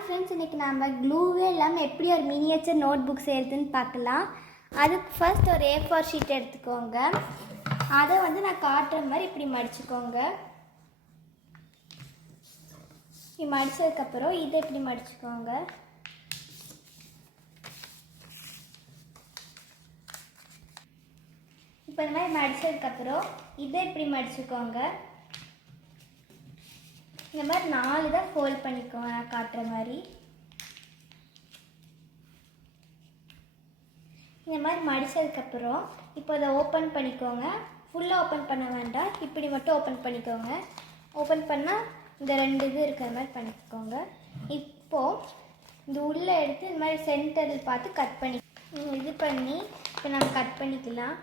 Hi friends, இன்றைக்கி நம்ம க்ளூவே இல்லாமல் எப்படி ஒரு மினியேச்சர் நோட் புக் செய்கிறதுன்னு பார்க்கலாம். அதுக்கு ஃபர்ஸ்ட் ஒரு A4 ஷீட் எடுத்துக்கோங்க. அதை நான் காட்டுற மாதிரி இப்படி மடிச்சுக்கோங்க. இப்படி மடித்ததுக்கப்புறம் இதை இப்படி மடிச்சுக்கோங்க. இப்போ இந்த மாதிரி மடித்ததுக்கப்புறம் இதை இப்படி மடிச்சுக்கோங்க. இந்த மாதிரி 4 தான் ஃபோல்ட் பண்ணிக்கோங்க. நான் காட்டுற மாதிரி இந்த மாதிரி மடித்ததுக்கப்புறம் இப்போ அதை ஓப்பன் பண்ணிக்கோங்க. ஃபுல்லாக ஓப்பன் பண்ண வேண்டாம், இப்படி மட்டும் ஓப்பன் பண்ணிக்கோங்க. ஓப்பன் பண்ணால் இந்த 2 இது இருக்கிற மாதிரி பண்ணிக்கோங்க. இப்போது இந்த உள்ளே எடுத்து இந்த மாதிரி சென்டரில் பார்த்து கட் பண்ணி இது பண்ணி இப்போ நம்ம கட் பண்ணிக்கலாம்.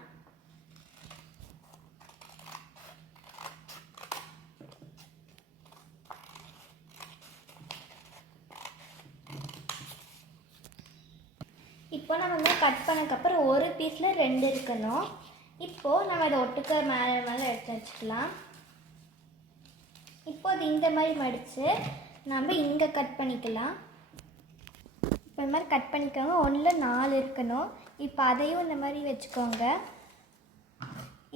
இப்போ நம்ம கட் பண்ணதுக்கப்புறம் ஒரு பீஸில் 2 இருக்கணும். இப்போது நம்ம அதை ஒட்டுக்க மேலே எடுத்து வச்சுக்கலாம். இப்போ அது இந்த மாதிரி மடித்து நம்ம இங்கே கட் பண்ணிக்கலாம். இப்போ இந்த மாதிரி கட் பண்ணிக்கோங்க. 1ல் 4 இருக்கணும். இப்போ அதையும் இந்த மாதிரி வச்சுக்கோங்க.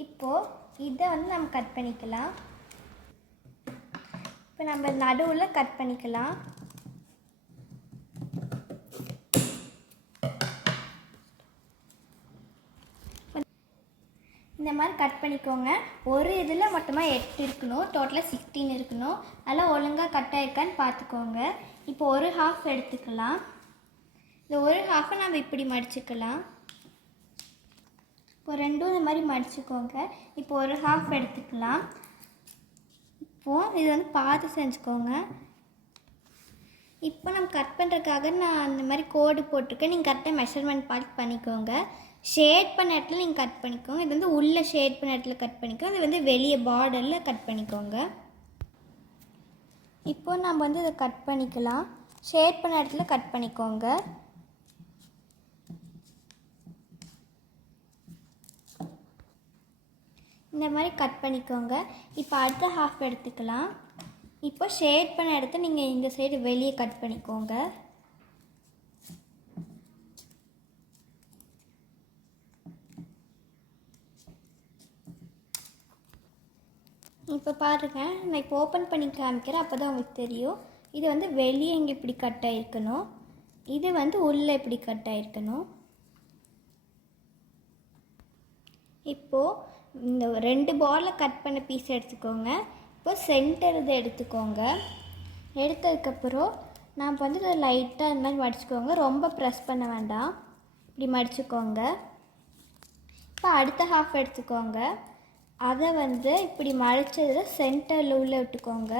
இப்போது இதை நம்ம கட் பண்ணிக்கலாம். இப்போ நம்ம நடுவில் கட் பண்ணிக்கலாம். இந்த மாதிரி கட் பண்ணிக்கோங்க. ஒரு இதில் மொத்தமாக 8 இருக்கணும், டோட்டலாக 16 இருக்கணும். அதெல்லாம் ஒழுங்காக கட் ஆகிருக்கான்னு பார்த்துக்கோங்க. இப்போ ஒரு ஹாஃப் எடுத்துக்கலாம். இந்த ஒரு ஹாஃபை நம்ம இப்படி மடிச்சுக்கலாம். இப்போ 2 இந்த மாதிரி மடிச்சுக்கோங்க. இப்போ ஒரு ஹாஃப் எடுத்துக்கலாம். இப்போது இது பார்த்து செஞ்சுக்கோங்க. இப்போ நம்ம கட் பண்ணுறதுக்காக நான் அந்த மாதிரி கோடு போட்டிருக்கேன். நீங்கள் கரெக்டாக மெஷர்மெண்ட் பார்த்து பண்ணிக்கோங்க. ஷேட் பண்ண இடத்துல நீங்கள் கட் பண்ணிக்கோங்க. இது உள்ளே ஷேட் பண்ண இடத்துல கட் பண்ணிக்கோங்க. இது வெளியே பார்டரில் கட் பண்ணிக்கோங்க. இப்போ நம்ம இதை கட் பண்ணிக்கலாம். ஷேட் பண்ண இடத்துல கட் பண்ணிக்கோங்க. இந்த மாதிரி கட் பண்ணிக்கோங்க. இப்போ அடுத்த ஹாஃப் எடுத்துக்கலாம். இப்போ ஷேட் பண்ண இடத்த நீங்கள் இந்த சைடு வெளியே கட் பண்ணிக்கோங்க. இப்போ பாருங்கள், நான் இப்போ ஓப்பன் பண்ணி காமிக்கிறேன், அப்போ தான் உங்களுக்கு தெரியும். இது வெளியே இங்கே இப்படி கட் ஆகிருக்கணும். இது உள்ளே இப்படி கட் ஆகிருக்கணும். இப்போது இந்த 2 பாலில் கட் பண்ண பீஸ் எடுத்துக்கோங்க. இப்போ சென்டர் இதை எடுத்துக்கோங்க. எடுத்ததுக்கப்புறம் நான் இதை லைட்டாக இந்த மாதிரி மடிச்சுக்கோங்க. ரொம்ப ப்ரெஸ் பண்ண வேண்டாம், இப்படி மடிச்சுக்கோங்க. இப்போ அடுத்த ஹாஃப் எடுத்துக்கோங்க. அதை இப்படி மடித்ததில் சென்டரில் உள்ளே விட்டுக்கோங்க.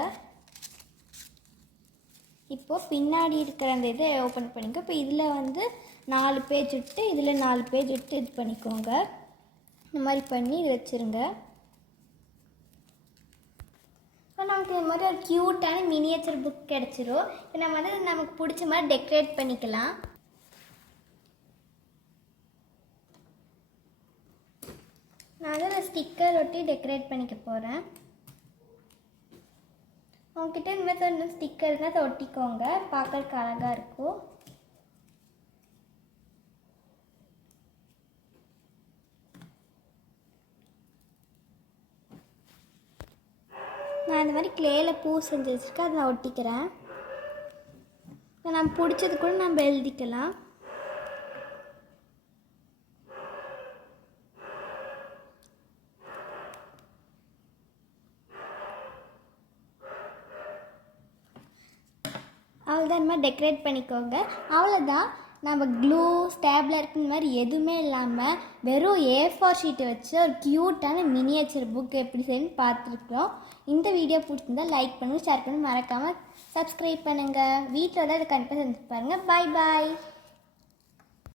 இப்போது பின்னாடி இருக்கிற அந்த இதை ஓப்பன் பண்ணிக்கோ. இப்போ இதில் 4 பேஜ் விட்டு இதில் 4 பேஜ் விட்டு இது பண்ணிக்கோங்க. இந்த மாதிரி பண்ணி இது வச்சுருங்க. இப்போ நமக்கு இந்த மாதிரி ஒரு க்யூட்டான மினியேச்சர் புக் கிடச்சிரும். இப்போ நம்ம நமக்கு பிடிச்ச மாதிரி டெக்கரேட் பண்ணிக்கலாம். நான் அதில் ஸ்டிக்கர் ஒட்டி டெக்கரேட் பண்ணிக்க போகிறேன். உங்ககிட்ட இந்த மாதிரி ஸ்டிக்கர் இருந்தால் அதை ஒட்டிக்கோங்க, பார்க்கறதுக்கு அழகாக இருக்கும். நான் இந்த மாதிரி கிளேயில் பூ செஞ்சு வச்சுருக்கேன், அதை நான் ஒட்டிக்கிறேன். இப்போ நம்ம பிடிச்சது கூட நம்ம எழுதிக்கலாம். அவ்வளோதான், இந்த மாதிரி டெக்கரேட் பண்ணிக்கோங்க. அவ்வளோதான். நம்ம க்ளூ, ஸ்டேப்லர் இந்த மாதிரி எதுவுமே இல்லாமல் வெறும் A4 ஷீட்டை வச்சு ஒரு க்யூட்டான மினியேச்சர் புக் எப்படி செய்யணும்னு பார்த்துருக்கோம். இந்த வீடியோ பிடிச்சிருந்தா லைக் பண்ணுங்கள், ஷேர் பண்ணி மறக்காமல் சப்ஸ்கிரைப் பண்ணுங்கள். வீட்டில் தான் இதை கண்டிப்பாக செஞ்சு பாருங்கள். பாய் பாய்.